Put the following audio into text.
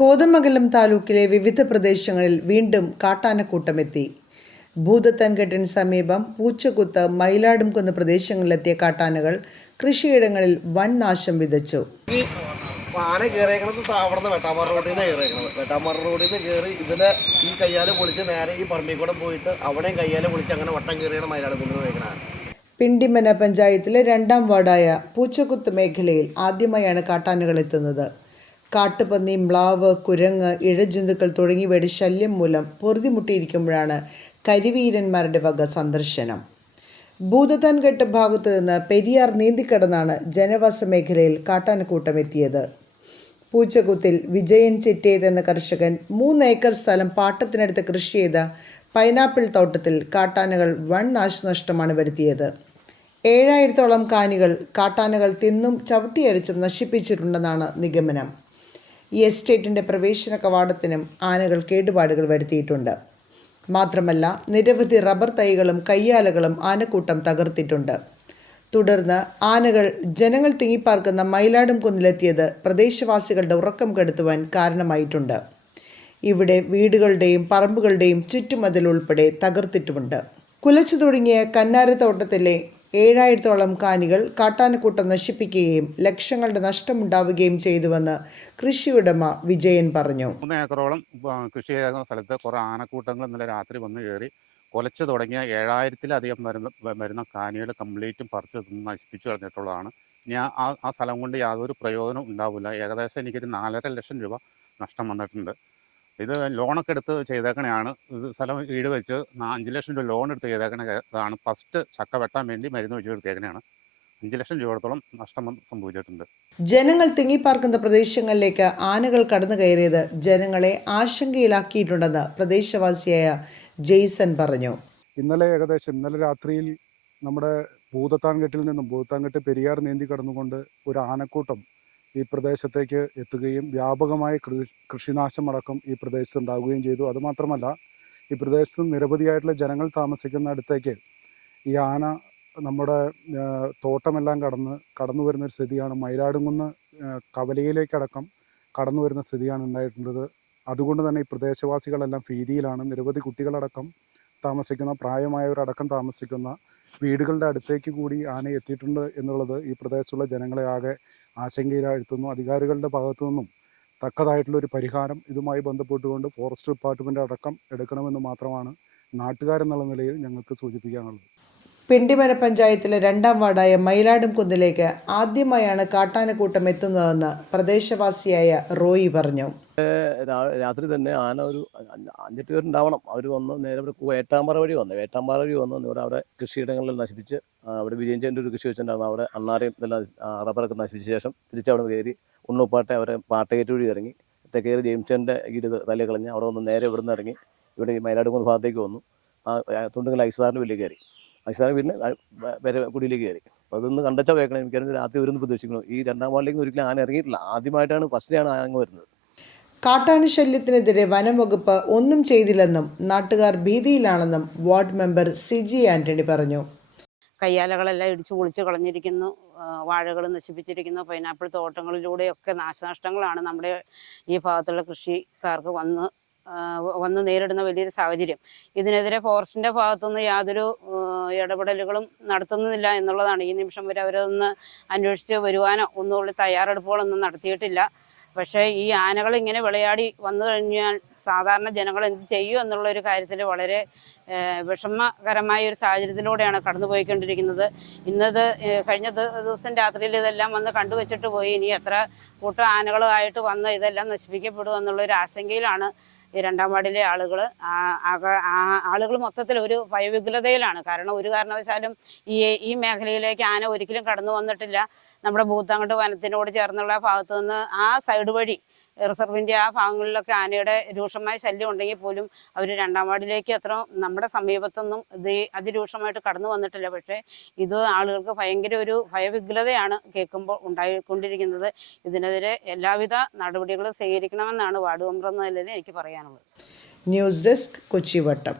കോതമംഗലം താലൂക്കിലെ വിവിധ പ്രദേശങ്ങളിൽ വീണ്ടും കാട്ടാനക്കൂട്ടമെത്തി. ഭൂതത്താൻകെട്ടിന് സമീപം പൂച്ചക്കുത്ത്, മയിലാടുംകുന്ന് പ്രദേശങ്ങളിലെത്തിയ കാട്ടാനകൾ കൃഷിയിടങ്ങളിൽ വൻ നാശം വിതച്ചു. ആന കയറിയേക്കണത് അവിടുന്ന് വെട്ടാമാറ റോഡിൽ നിന്ന് കയറിയേക്കണത്. വെട്ടാമാറ റോഡിൽ നിന്ന് കയറി ഇതിനെ ഈ കയ്യാല പൊളിച്ച് നേരെ ഈ പറമ്പിൽ കൂടെ പോയിട്ട് അവിടെയും കയ്യാല പൊളിച്ച് അങ്ങനെ വട്ടം കയറിയാണ് മയിലാടുംകുന്ന് പോയേക്കണത്. പിണ്ടിമന പഞ്ചായത്തിലെ 2ാം വാർഡായ പൂച്ചക്കുത്ത് മേഖലയിൽ ആദ്യമായാണ് കാട്ടാനകൾ എത്തുന്നത്. കാട്ടുപന്നി, മ്ലാവ്, കുരങ്ങ്, ഇഴജന്തുക്കൾ തുടങ്ങിയവയുടെ ശല്യം മൂലം പൊറുതിമുട്ടിയിരിക്കുമ്പോഴാണ് കരിവീരന്മാരുടെ വക സന്ദർശനം. ഭൂതത്താൻകെട്ട് ഭാഗത്തു നിന്ന് പെരിയാർ നീന്തിക്കടന്നാണ് ജനവാസ മേഖലയിൽ കാട്ടാനക്കൂട്ടം എത്തിയത്. പൂച്ചക്കുത്തിൽ വിജയൻ ചിറ്റേത് എന്ന കർഷകൻ 3 ഏക്കർ സ്ഥലം പാട്ടത്തിനടുത്ത് കൃഷി ചെയ്ത പൈനാപ്പിൾ തോട്ടത്തിൽ കാട്ടാനകൾ വൻ നാശനഷ്ടമാണ് വരുത്തിയത്. 7000ഓളം കാനികൾ കാട്ടാനകൾ തിന്നും ചവിട്ടിയരച്ചും നശിപ്പിച്ചിട്ടുണ്ടെന്നാണ് നിഗമനം. ഈ എസ്റ്റേറ്റിൻ്റെ പ്രവേശന കവാടത്തിനും ആനകൾ കേടുപാടുകൾ വരുത്തിയിട്ടുണ്ട്. മാത്രമല്ല, നിരവധി റബ്ബർ തൈകളും കയ്യാലകളും ആനക്കൂട്ടം തകർത്തിട്ടുണ്ട്. തുടർന്ന് ആനകൾ ജനങ്ങൾ തിങ്ങിപ്പാർക്കുന്ന മയിലാടുംകുന്നിലെത്തിയത് പ്രദേശവാസികളുടെ ഉറക്കം കെടുത്തുവാൻ കാരണമായിട്ടുണ്ട്. ഇവിടെ വീടുകളുടെയും പറമ്പുകളുടെയും ചുറ്റുമതിൽ ഉൾപ്പെടെ തകർത്തിട്ടുമുണ്ട്. കുലച്ചു തുടങ്ങിയ കന്നാരത്തോട്ടത്തിലെ 7000ഓളം കാനികൾ കാട്ടാനക്കൂട്ടം നശിപ്പിക്കുകയും ലക്ഷങ്ങളുടെ നഷ്ടമുണ്ടാവുകയും ചെയ്തുവെന്ന് കൃഷിയുടമ വിജയൻ പറഞ്ഞു. 3 ഏക്കറോളം കൃഷി ചെയ്യുന്ന സ്ഥലത്ത് കുറേ ആനക്കൂട്ടങ്ങൾ ഇന്നലെ രാത്രി വന്ന് കയറി കൊലച്ചു തുടങ്ങിയ 7000-ലധികം വരുന്ന കാനികൾ കംപ്ലീറ്റും പറിച്ച് നശിപ്പിച്ച് കളഞ്ഞിട്ടുള്ളതാണ്. ഇനി ആ സ്ഥലം കൊണ്ട് യാതൊരു പ്രയോജനം ഉണ്ടാവില്ല. ഏകദേശം എനിക്കൊരു 4.5 ലക്ഷം രൂപ നഷ്ടം വന്നിട്ടുണ്ട്. ഇത് ലോണൊക്കെ എടുത്ത് ചെയ്തേക്കണെയാണ്. ഇത് സ്ഥലം വീട് വെച്ച് 5 ലക്ഷം രൂപ ലോൺ എടുത്ത് ചെയ്തേക്കണതാണ്. ഫസ്റ്റ് ചക്ക വെട്ടാൻ വേണ്ടി മരുന്ന് വെച്ച് എടുത്തേക്കണെയാണ്. 5 ലക്ഷം രൂപയോളം നഷ്ടം സംഭവിച്ചിട്ടുണ്ട്. ജനങ്ങൾ തിങ്ങിപ്പാർക്കുന്ന പ്രദേശങ്ങളിലേക്ക് ആനകൾ കടന്നു കയറിയത് ജനങ്ങളെ ആശങ്കയിലാക്കിയിട്ടുണ്ടെന്ന് പ്രദേശവാസിയായ ജെയ്സൺ പറഞ്ഞു. ഇന്നലെ രാത്രിയിൽ നമ്മുടെ ഭൂതത്താൻകെട്ട് പെരിയാർ നീന്തി കടന്നുകൊണ്ട് ഒരു ആനക്കൂട്ടം ഈ പ്രദേശത്തേക്ക് എത്തുകയും വ്യാപകമായ കൃഷിനാശമടക്കം ഈ പ്രദേശത്ത് ഉണ്ടാവുകയും ചെയ്തു. അതുമാത്രമല്ല, ഈ പ്രദേശത്ത് നിരവധിയായിട്ടുള്ള ജനങ്ങൾ താമസിക്കുന്ന അടുത്തേക്ക് ഈ ആന നമ്മുടെ തോട്ടമെല്ലാം കടന്നു വരുന്നൊരു സ്ഥിതിയാണ്. മയിലാടുംകുന്ന് കവലയിലേക്കടക്കം കടന്നു വരുന്ന സ്ഥിതിയാണ് ഉണ്ടായിട്ടുള്ളത്. അതുകൊണ്ട് തന്നെ ഈ പ്രദേശവാസികളെല്ലാം ഭീതിയിലാണ്. നിരവധി കുട്ടികളടക്കം താമസിക്കുന്ന, പ്രായമായവരടക്കം താമസിക്കുന്ന വീടുകളുടെ അടുത്തേക്ക് കൂടി ആന എത്തിയിട്ടുണ്ട് എന്നുള്ളത് ഈ പ്രദേശത്തുള്ള ജനങ്ങളെ ആകെ ആശങ്കയിലാഴ്ത്തുന്നു. അധികാരികളുടെ ഭാഗത്തു നിന്നും തക്കതായിട്ടുള്ളൊരു പരിഹാരം ഇതുമായി ബന്ധപ്പെട്ടുകൊണ്ട് ഫോറസ്റ്റ് ഡിപ്പാർട്ട്മെൻറ്റ് അടക്കം എടുക്കണമെന്ന് മാത്രമാണ് നാട്ടുകാരെന്നുള്ള നിലയിൽ ഞങ്ങൾക്ക് സൂചിപ്പിക്കാനുള്ളത്. പിണ്ടിമന പഞ്ചായത്തിലെ 2ാം വാർഡായ മയിലാടുംകുന്നിലേക്ക് ആദ്യമായാണ് കാട്ടാനക്കൂട്ടം എത്തുന്നതെന്ന് പ്രദേശവാസിയായ റോയി പറഞ്ഞു. രാത്രി തന്നെ ആന ഒരു 5-8 പേരുണ്ടാവണം. അവർ വന്ന് നേരെ ഇവിടെ വേട്ടാമ്പാറ വഴി വന്ന് ഇവിടെ അവിടെ കൃഷിയിടങ്ങളിൽ നശിപ്പിച്ച്, അവിടെ വിജയിച്ചതിൻ്റെ ഒരു കൃഷി വെച്ചിട്ടുണ്ടായിരുന്നു. അവിടെ അണ്ണാറയും ഇതെല്ലാം റബ്ബറൊക്കെ നശിപ്പിച്ച ശേഷം തിരിച്ചവിടെ കയറി ഉണ്ണുപ്പാട്ടെ അവരെ പാട്ടകേറ്റ് വഴി ഇറങ്ങി തെക്കേറി ജെയിംസന്റെ തലയിൽ കളഞ്ഞ് അവിടെ വന്ന് നേരെ ഇവിടെ നിന്ന് ഇറങ്ങി ഇവിടെ ഈ മയിലാടുംകുന്ന് ഭാഗത്തേക്ക് വന്നു. തുണ്ടുങ്കൽ ഐസാറിൻ്റെ വീട്ടിലേക്ക് കയറി. ഐസാറിൻ്റെ വീട്ടിൽ കുടിയിലേക്ക് കയറി. അപ്പോൾ അതൊന്ന് കണ്ടച്ചാൽ കേൾക്കണം. എനിക്കറിയാം രാത്രി വരുമെന്ന് പ്രതീക്ഷിക്കുന്നു. ഈ 2ാം വാർഡിലേക്ക് ഒരിക്കലും ആന ഇറങ്ങിയിട്ടില്ല. ഫസ്റ്റിലാണ് ആന വരുന്നത്. കാട്ടാന ശല്യത്തിനെതിരെ വനം വകുപ്പ് ഒന്നും ചെയ്തില്ലെന്നും നാട്ടുകാർ ഭീതിയിലാണെന്നും വാർഡ് മെമ്പർ സിജി ആന്റണി പറഞ്ഞു. കയ്യാലകളെല്ലാം ഇടിച്ചു പൊളിച്ച് കളഞ്ഞിരിക്കുന്നു, വാഴകൾ നശിപ്പിച്ചിരിക്കുന്നു. പൈനാപ്പിൾ തോട്ടങ്ങളിലൂടെയൊക്കെ നാശനഷ്ടങ്ങളാണ് നമ്മുടെ ഈ ഭാഗത്തുള്ള കൃഷിക്കാർക്ക് വന്ന് നേരിടുന്ന വലിയൊരു സാഹചര്യം. ഇതിനെതിരെ ഫോറസ്റ്റിന്റെ ഭാഗത്തുനിന്ന് യാതൊരു ഇടപെടലുകളും നടത്തുന്നില്ല എന്നുള്ളതാണ്. ഈ നിമിഷം വരെ അവരൊന്ന് അന്വേഷിച്ച് വരുവാനോ ഒന്നുമുള്ള തയ്യാറെടുപ്പുകളൊന്നും നടത്തിയിട്ടില്ല. പക്ഷേ ഈ ആനകൾ ഇങ്ങനെ വിളയാടി വന്നു കഴിഞ്ഞാൽ സാധാരണ ജനങ്ങൾ എന്ത് ചെയ്യും എന്നുള്ളൊരു കാര്യത്തിൽ വളരെ വിഷമകരമായ ഒരു സാഹചര്യത്തിലൂടെയാണ് കടന്നുപോയിക്കൊണ്ടിരിക്കുന്നത്. കഴിഞ്ഞ ദിവസം രാത്രിയിൽ ഇതെല്ലാം വന്ന് കണ്ടുവച്ചിട്ട് പോയി. ഇനി എത്ര കൂട്ടം ആനകളുമായിട്ട് വന്ന് ഇതെല്ലാം നശിപ്പിക്കപ്പെടും എന്നുള്ളൊരു ആശങ്കയിലാണ് ഈ 2ാം വാർഡിലെ ആളുകൾ മൊത്തത്തിൽ ഒരു ഭയവിഹ്വലതയിലാണ്. കാരണം ഒരു കാരണവശാലും ഈ മേഖലയിലേക്ക് ആന ഒരിക്കലും കടന്നു വന്നിട്ടില്ല. നമ്മുടെ ഭൂതത്താൻകെട്ട് വനത്തിനോട് ചേർന്നുള്ള ഭാഗത്തു നിന്ന് ആ സൈഡ് വഴി റിസർവിൻ്റെ ആ ഭാഗങ്ങളിലൊക്കെ ആനയുടെ രൂക്ഷമായ ശല്യം ഉണ്ടെങ്കിൽ പോലും അവർ 2ാം വാർഡിലേക്ക് അത്ര നമ്മുടെ സമീപത്തൊന്നും ഇത് അതിരൂക്ഷമായിട്ട് കടന്നു വന്നിട്ടില്ല. പക്ഷേ ഇത് ആളുകൾക്ക് ഭയങ്കര ഒരു ഭയവിഹ്വലതയാണ് കേൾക്കുമ്പോൾ ഉണ്ടായിക്കൊണ്ടിരിക്കുന്നത്. ഇതിനെതിരെ എല്ലാവിധ നടപടികളും സ്വീകരിക്കണമെന്നാണ് വാർഡ് മെമ്പർ എന്ന നിലയിൽ എനിക്ക് പറയാനുള്ളത്. News desk, കൊച്ചിവട്ടം.